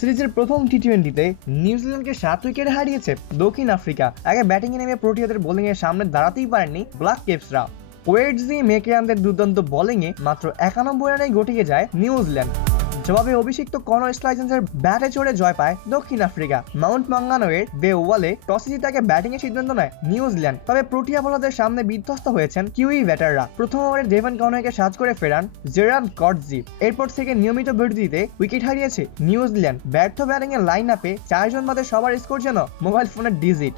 সিরিজের প্রথম টি-20তে নিউজিল্যান্ডকে 7 উইকেটে হারিয়েছে দক্ষিণ আফ্রিকা। আগে ব্যাটিংয়ে নেমে প্রোটিয়াদের বোলিংয়ের সামনে দাঁড়াতেই পারেননি ব্ল্যাক ক্যাপসরা। ওয়েডজি মেকেয়ানদের দুর্দান্ত বোলিংয়ে মাত্র 91 রানেই গটিয়ে যায় নিউজিল্যান্ড। জবাবে অভিষিক্ত কনর স্ট্রাইজেন্সের ব্যাটে চড়ে জয় পায় দক্ষিণ আফ্রিকা। মাউন্ট মঙ্গানোয়ের বে ওভালে টসে জিতে তাকে ব্যাটিংয়ের সিদ্ধান্ত নেয় নিউজিল্যান্ড। তবে প্রোটিয়া বোলারদের সামনে বিধ্বস্ত হয়েছেন কিউই ব্যাটাররা। প্রথম ওভারে ডেভন কনওয়েকে সাজ করে ফেরান জেরার্ড গডজি। এরপর থেকে নিয়মিত বিরতিতে উইকেট হারিয়েছে নিউজিল্যান্ড। ব্যর্থ ব্যাটিংয়ের লাইন আপে 4 জন বাদে সবার স্কোর যেন মোবাইল ফোনের ডিজিট।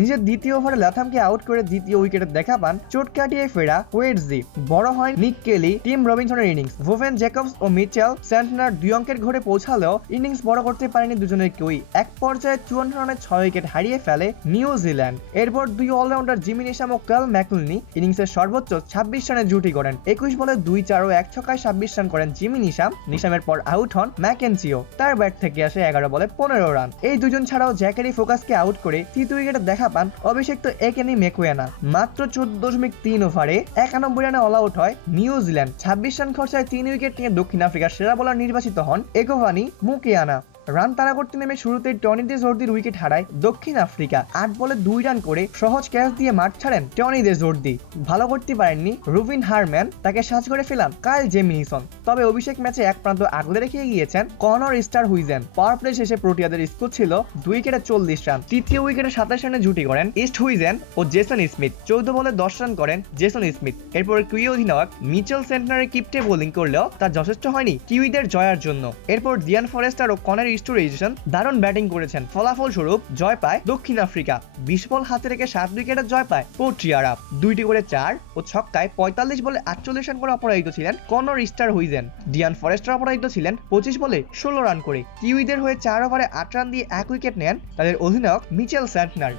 নিজের দ্বিতীয় ওভারে লাথামকে আউট করে দ্বিতীয় উইকেটে দেখা পান চোট কাটিয়ে ফেরা ওয়েডজি। বড় হয় নিক কেলি, টিম রবিনসনের ইনিংস। ভোভেন জেকবস ও মিচেল স্যান্টনার 2 অঙ্কের ঘরে পৌঁছালেও ইনিংস বড় করতে পারেনি দুজনের কেউই। এক পর্যায়ে 54 রানে 6 উইকেট হারিয়ে ফেলে নিউজিল্যান্ড। এরপর 2 অলরাউন্ডার জিমি নিশাম ও কার্ল ম্যাকলিনি ইনিংসের সর্বোচ্চ 26 রানে জুটি করেন। 21 বলে 2 4 ও 1 ছক্কায় 26 রান করেন জিমি নিশাম। নিশামের পর আউট হন ম্যাকেনচিও। তার ব্যাট থেকে আসে 11 বলে 15 রান। এই দুজন ছাড়াও জ্যাকেরি ফোকাসকে আউট করে তৃতীয় উইকেটে দেখা পান অভিষিক্ত একেনি মেকুয়ানা। মাত্র 14.3 ওভারে 91 রানে অল আউট হয় নিউজিল্যান্ড। 26 রান খরচায় 3 উইকেট নিয়ে দক্ষিণ আফ্রিকার সেরা বোলার নির্বাচিত হন একোভানি মুকেয়ানা। রান তাড়া করতে নেমে শুরুতে টনি দে জর্দির উইকেট হারায় দক্ষিণ আফ্রিকা। 8 বলে 2 রান করে সহজ ক্যাচ দিয়ে মাঠ ছাড়েন টনি দে জর্দি। ভালো করতে পারেননি রুবিন হারম্যান, তাকে সাজ করে ফেলান কাইল জেমিনিসন। তবে অভিষেক ম্যাচে এক প্রান্ত আগলে রেখে গিয়েছেন কনর স্টারহুইজেন। পাওয়ার প্লে শেষে প্রোটিয়াদের স্কোর ছিল 2 উইকেটে 40 রান। তৃতীয় উইকেটে 27 রানে জুটি করেন স্টহুইজেন ও জেসন স্মিথ। 14 বলে 10 রান করেন জেসন স্মিথ। এরপর কিউই অধিনায়ক মিচেল সেন্টনারের কিপ্টে বোলিং করলেও তা যথেষ্ট হয়নি কিউইদের জয়ের জন্য। এরপর ডিয়ান ফরেস্টার ও কনার স্টোরেজেশন দারুণ ব্যাটিং করেছেন। ফলাফল স্বরূপ জয় পায় দক্ষিণ আফ্রিকা। 20 বল হাতে রেখে 7 উইকেটের জয় পায় প্রোটিয়ারা। 2টি করে 4 ও ছক্কায় 45 বলে 48 রান করে অপরাজিত ছিলেন কনর স্টারহুইজেন। ডিয়ান ফরেস্টার অপরাজিত ছিলেন 25 বলে 16 রান করে। কিউইদের হয়ে 4 ওভারে 8 রান দিয়ে 1 উইকেট নেন তাদের অধিনায়ক মিচেল স্যান্টনার।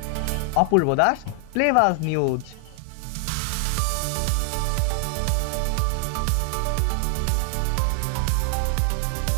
অপূর্ব দাস, প্লেবাজ নিউজ।